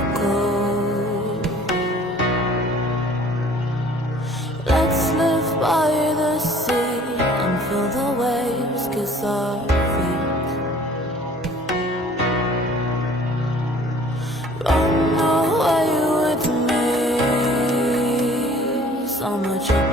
the cold. Let's live by the sea and feel the waves kiss our feet. Run away with me, so much.